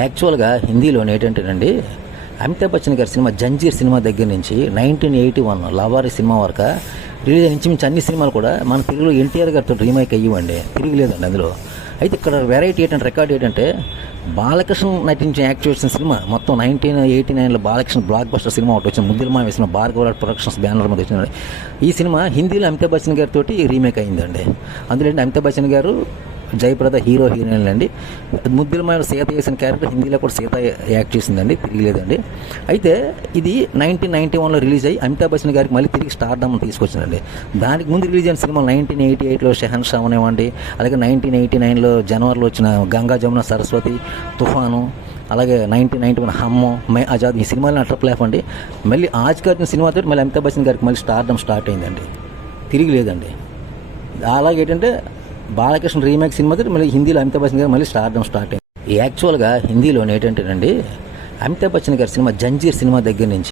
యాక్చువల్గా హిందీలో ఏంటంటేనండి, అమితాబ్ బచ్చన్ గారి సినిమా జంజీర్ సినిమా దగ్గర నుంచి 1981 లవారి సినిమా వరకు రిలీజ్ నుంచి మించి అన్ని సినిమాలు కూడా మన తెలుగులో ఎన్టీఆర్ గారితో రీమేక్ అయ్యివ్వండి, తిరిగిలేదండి అందులో. అయితే ఇక్కడ వెరైటీ ఏంటంటే, రికార్డ్ ఏంటంటే, బాలకృష్ణ నటించిన యాక్ట్ చేసిన సినిమా మొత్తం 1989లో బాలకృష్ణ బ్లాక్ బస్టర్ సినిమా ఒకటి వచ్చింది, ముద్దులమా వేసిన భార్గవరాజ్ ప్రొడక్షన్స్ బ్యానర్ మీద వచ్చింది. ఈ సినిమా హిందీలో అమితాబ్ బచ్చన్ గారితో రీమేక్ అయిందండి. అందులో ఏంటి, అమితాబ్ బచ్చన్ గారు జయప్రద హీరో హీరోయిన్ అండి. ముద్దులమాయ సీత చేసిన క్యారెక్టర్ హిందీలో కూడా సీత యాక్ట్ చేసిందండి, తిరిగిలేదండి. అయితే ఇది 1991లో రిలీజ్ అయ్యి అమితాబ్ బచ్చన్ గారికి మళ్ళీ తిరిగి స్టార్డమ్ తీసుకొచ్చిందండి. దానికి ముందు రిలీజ్ అయిన సినిమా 1988లో షెహన్షా అనేవ్వండి, అలాగే 1989లో జనవరిలో వచ్చిన గంగా జమున సరస్వతి, తుఫాను, అలాగే 1991 హమ్మో, మై ఆజాద్, ఈ సినిమాలను అట్లా ప్లాఫ్ అండి. మళ్ళీ ఆజ్కర్ సినిమాతో మళ్ళీ అమితాబ్ బచ్చన్ గారికి మళ్ళీ స్టార్డమ్ స్టార్ట్ అయిందండి, తిరిగిలేదండి. అలాగే ఏంటంటే బాలకృష్ణ రీమేక్ సినిమాతో మళ్ళీ హిందీలో అమితాబ్ బచ్చన్ గారు మళ్ళీ స్టార్డమ్ స్టార్ట్ అయింది. యాక్చువల్గా హిందీలో ఏంటంటేనండి, అమితాబ్ బచ్చన్ గారి సినిమా జంజీర్ సినిమా దగ్గర నుంచి